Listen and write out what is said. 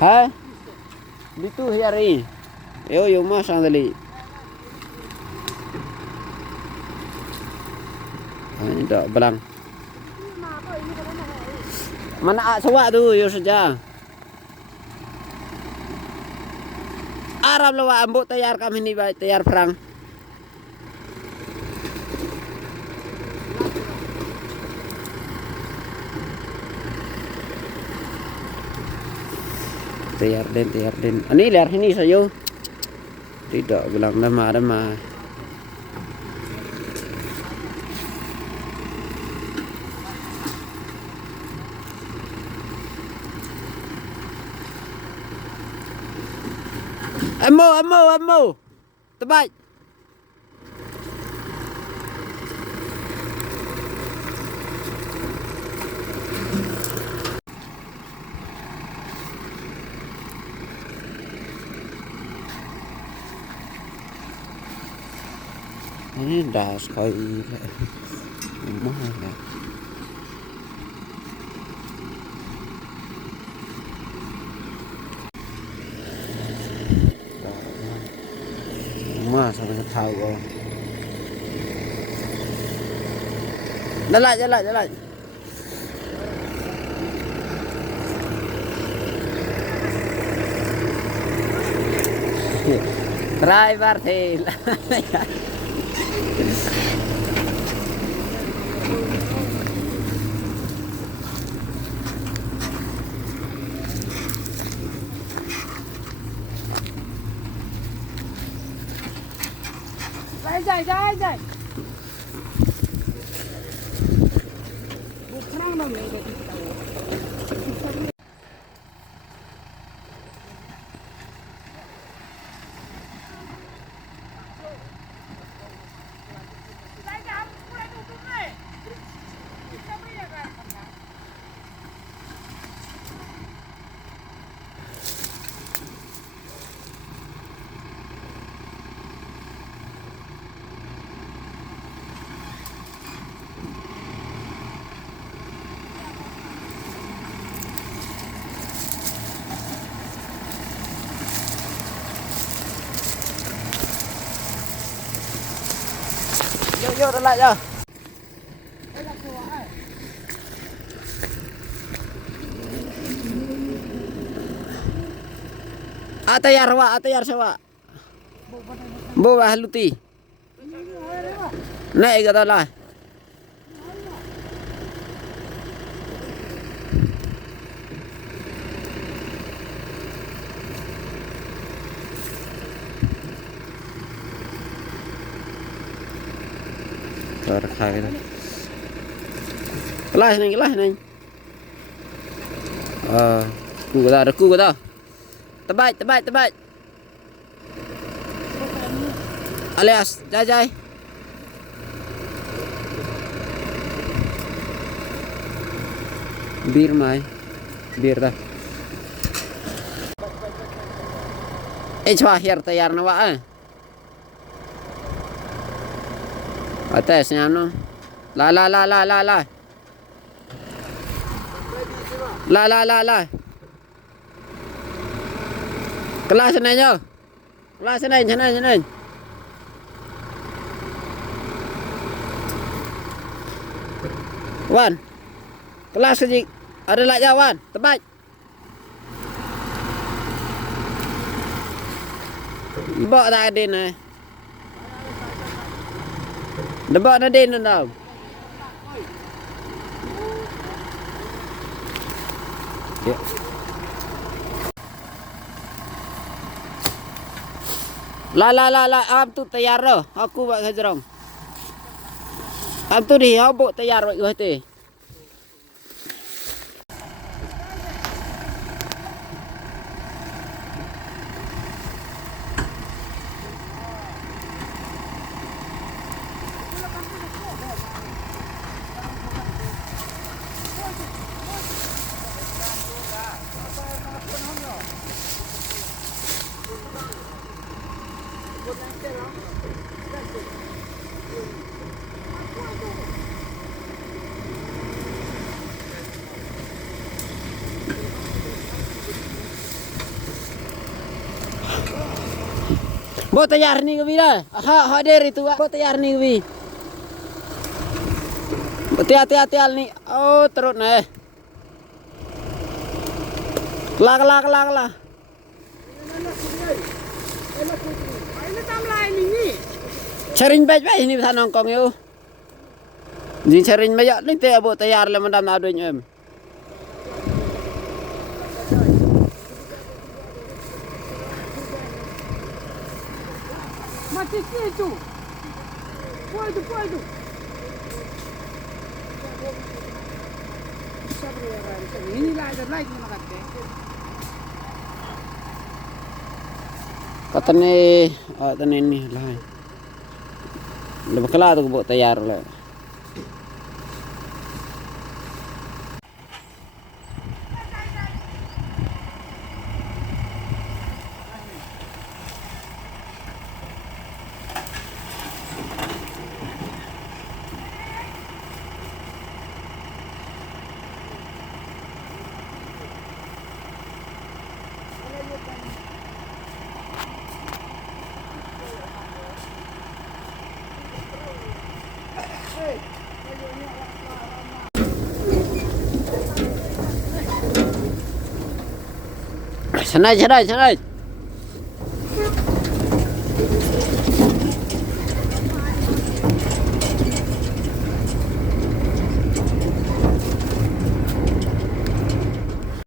Hah? Dito hari. Yo mas sandali. Ini tak belang. Mana sawa tu yo saja. Arab lawa ambok tayar kami ni tayar perang. Tayar den. Ini lihat sini saja. Tidak bilang lemah. Amo. Tebat. Ini dah sekali rumah ya. Rumah sampai tahu kau. Jalan. Driver tail. Dai. Bukan nama itu. Yo lại rồi. Atayar sawa. Bo bah luti. Naik kata lah. Rखा cái này. Kelas nih. Ku kata. Tebat. Alias, jai. Bir dah. Coba hier tayar nawa. Atasnya no. La. La. Kelas này. Wan. Kelas ke ada lak jawan, tebat. Bawa tak ada ni. Debak na din daw. Ya. La. Am tu tayar dah. Aku buat hajrong. Am tu di habuk tayar buat gua Bawa tayar ni ke dah. Ha hadir itu. Bawa tayar ni ke. Hati-hati ni. Oh terus nah. Kelah. Ini tamlai ni. Charing baik ni pasal nongkong yo. Ni charing banyak ni te bawa tayar le mandam adunya em. Mati itu. Puai tu. Ini lah ada lagi nak kata. Kata ni lah. Lepas kelah tu bawa tayar le. Sanai.